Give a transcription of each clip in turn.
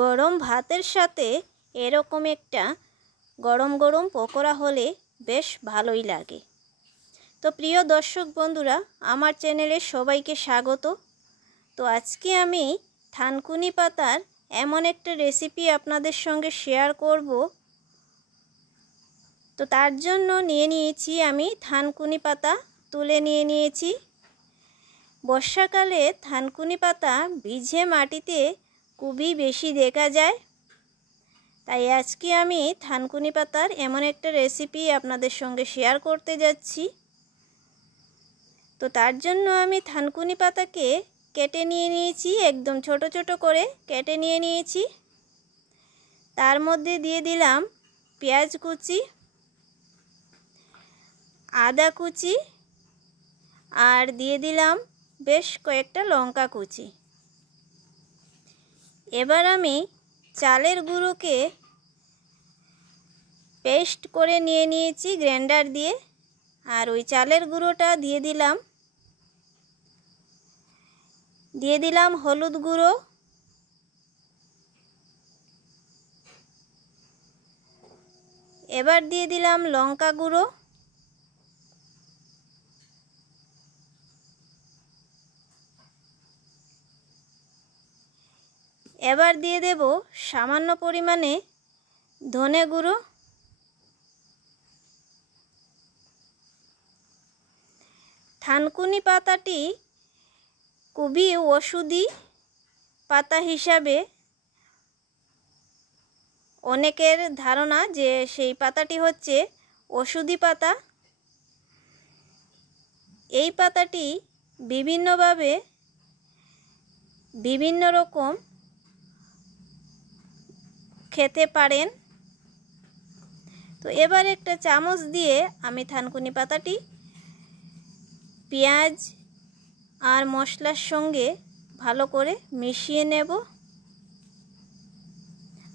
গরম ভাতের সাথে এরকম একটা গরম গরম পকোড়া হলে বেশ ভালোই লাগে। তো প্রিয় দর্শক বন্ধুরা, আমার চ্যানেলে সবাইকে স্বাগত। তো আজকে আমি থানকুনি পাতার এমন একটা রেসিপি আপনাদের সঙ্গে শেয়ার করব। তো তার জন্য নিয়ে নিয়েছি আমি থানকুনি পাতা, তুলে নিয়েছি। বর্ষাকালে থানকুনি পাতা ভিজে মাটিতে খুবই বেশি দেখা যায়, তাই আজকে আমি থানকুনি পাতার এমন একটা রেসিপি আপনাদের সঙ্গে শেয়ার করতে যাচ্ছি। তো তার জন্য আমি থানকুনি পাতাকে কেটে নিয়েছি, একদম ছোট ছোট করে কেটে নিয়েছি। তার মধ্যে দিয়ে দিলাম পেঁয়াজ কুচি, আদা কুচি আর দিয়ে দিলাম বেশ কয়েকটা লঙ্কা কুচি। এবার আমি চালের গুঁড়োকে পেস্ট করে নিয়েছি গ্রাইন্ডার দিয়ে, আর ওই চালের গুঁড়োটা দিয়ে দিলাম হলুদ গুঁড়ো, এবার দিয়ে দিলাম লঙ্কা গুঁড়ো, এবার দিয়ে দেব সামান্য পরিমাণে ধনে গুঁড়ো। থানকুনি পাতাটি খুবই ওষুধি পাতা হিসাবে অনেকের ধারণা যে সেই পাতাটি হচ্ছে ওষুধি পাতা। এই পাতাটি বিভিন্নভাবে বিভিন্ন রকম খেতে পারেন। তো এবার একটা চামচ দিয়ে আমি থানকুনি পাতাটি পেঁয়াজ আর মশলার সঙ্গে ভালো করে মিশিয়ে নেব।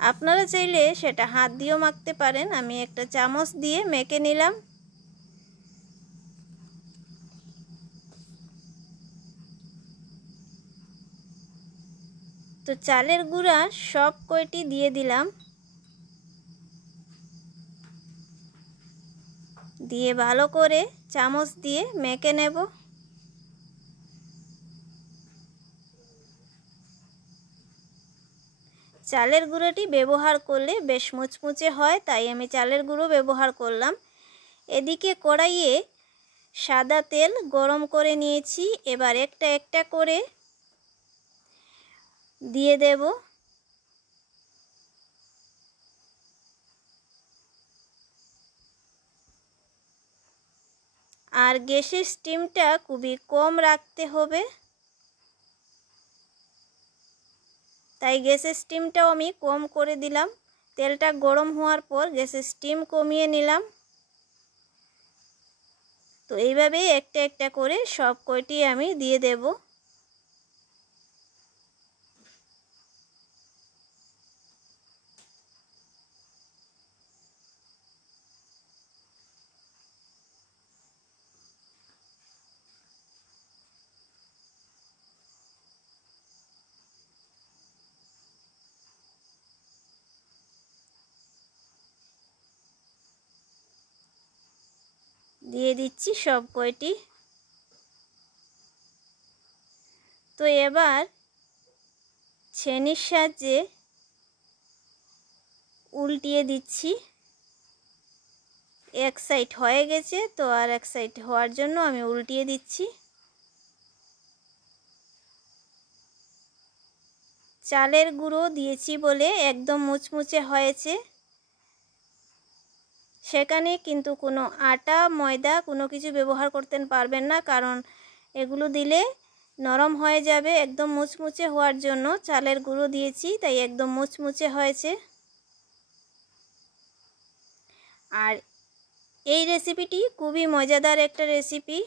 আপনারা চাইলে সেটা হাত দিয়েও মাখতে পারেন, আমি একটা চামচ দিয়ে মেখে নিলাম। তো চালের গুঁড়া সব কয়টি দিয়ে দিলাম, দিয়ে ভালো করে চামচ দিয়ে মেখে নেব। চালের গুঁড়োটি ব্যবহার করলে বেশ মুচমুচে হয়, তাই আমি চালের গুঁড়ো ব্যবহার করলাম। এদিকে কড়াইয়ে সাদা তেল গরম করে নিয়েছি, এবার একটা একটা করে দিয়ে দেব। আর গ্যাসের স্টিমটা খুবই কম রাখতে হবে, তাই গ্যাসের স্টিমটাও আমি কম করে দিলাম। তেলটা গরম হওয়ার পর গ্যাসের স্টিম কমিয়ে নিলাম। তো এইভাবেই একটা একটা করে সব কয়টি আমি দিয়ে দেব। দিয়ে দিচ্ছি সব কয়টি। তো এবার ছেনির সাহায্যে উল্টিয়ে দিচ্ছি। এক সাইড হয়ে গেছে, তো আর এক সাইড হওয়ার জন্য আমি উল্টিয়ে দিচ্ছি। চালের গুঁড়ো দিয়েছি বলে একদম মুচমুচে হয়েছে, সেখানে কিন্তু কোনো আটা ময়দা কোনো কিছু ব্যবহার করতে পারবেন না, কারণ এগুলো দিলে নরম হয়ে যাবে। একদম মুচমুচে হওয়ার জন্য চালের গুঁড়ো দিয়েছি, তাই একদম মুচমুচে হয়েছে। আর এই রেসিপিটি খুবই মজাদার একটা রেসিপি।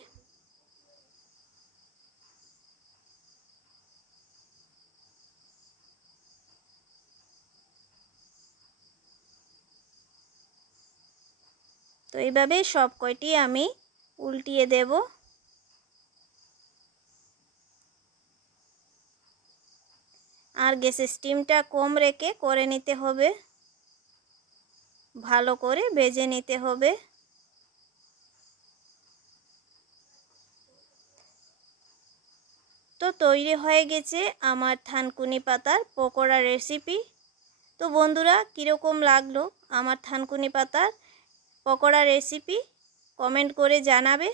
তো এইভাবে সব কয়টি আমি উল্টিয়ে দেব। আর গ্যাসের স্টিমটা কম রেখে করে নিতে হবে, ভালো করে ভেজে নিতে হবে। তো তৈরি হয়ে গেছে আমার থানকুনি পাতার পকোড়া রেসিপি। তো বন্ধুরা, কীরকম লাগলো আমার থানকুনি পাতার পকোড়া রেসিপি কমেন্ট করে জানাবে।